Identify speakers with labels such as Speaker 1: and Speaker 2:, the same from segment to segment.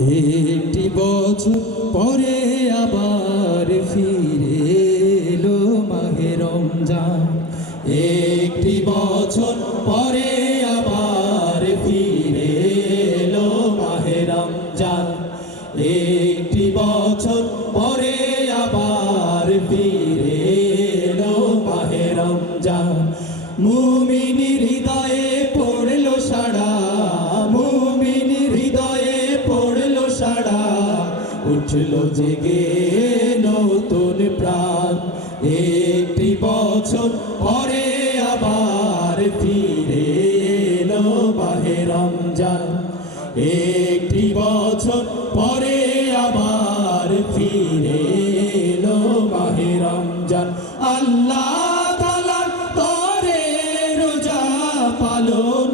Speaker 1: একটি বছর পরে আবার ফিরে এলো মাহে রমজান। একটি বছর পরে আবার ফিরে এলো মাহে রমজান। একটি বছর পরে আবার ফিরে এলো মাহে রমজান। মুমিন হৃদয়ে উঠল জেগে নতুন প্রাণ। একটি বছর পরে আবার ফিরে এলো মাহে রমজান। একটি বছর পরে আবার ফিরে এলো মাহে রমজান। আল্লাহ তালার তরে রোজা পালন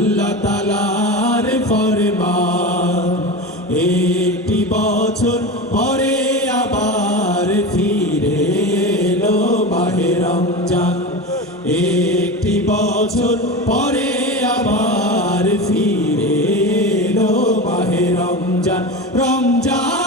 Speaker 1: আল্লাহ তালার ফরমান, একটি বছর পরে আবার ফিরে এলো মাহে রমজান। একটি বছর পরে আবার ফিরে এলো মাহে রমজান। রমজানের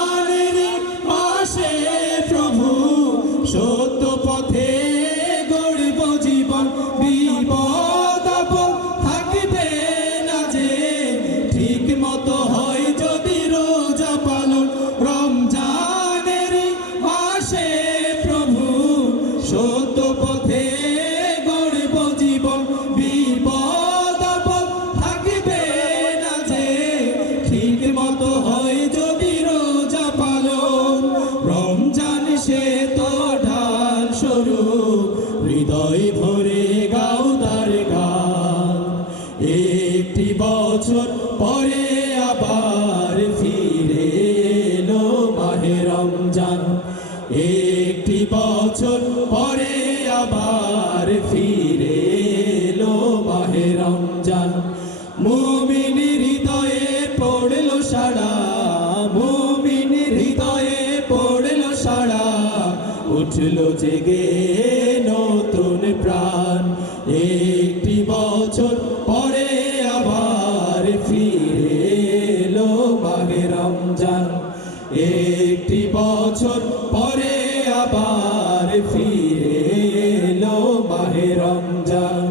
Speaker 1: ভরে গাও তার গান। একটি বছর পরে আবার ফিরে এলো মাহে রমজান। একটি বছর পরে আবার ফিরে এলো মাহে রমজান। মুমিন হৃদয়ে পড়ল সাড়া, মুমিন হৃদয়ে পড়ল সাড়া। উঠল জেগে একটি বছর পরে আবার ফিরে এলো মাঘে রমজান। একটি বছর পরে আবার ফিরে এলো মাঘে রমজান।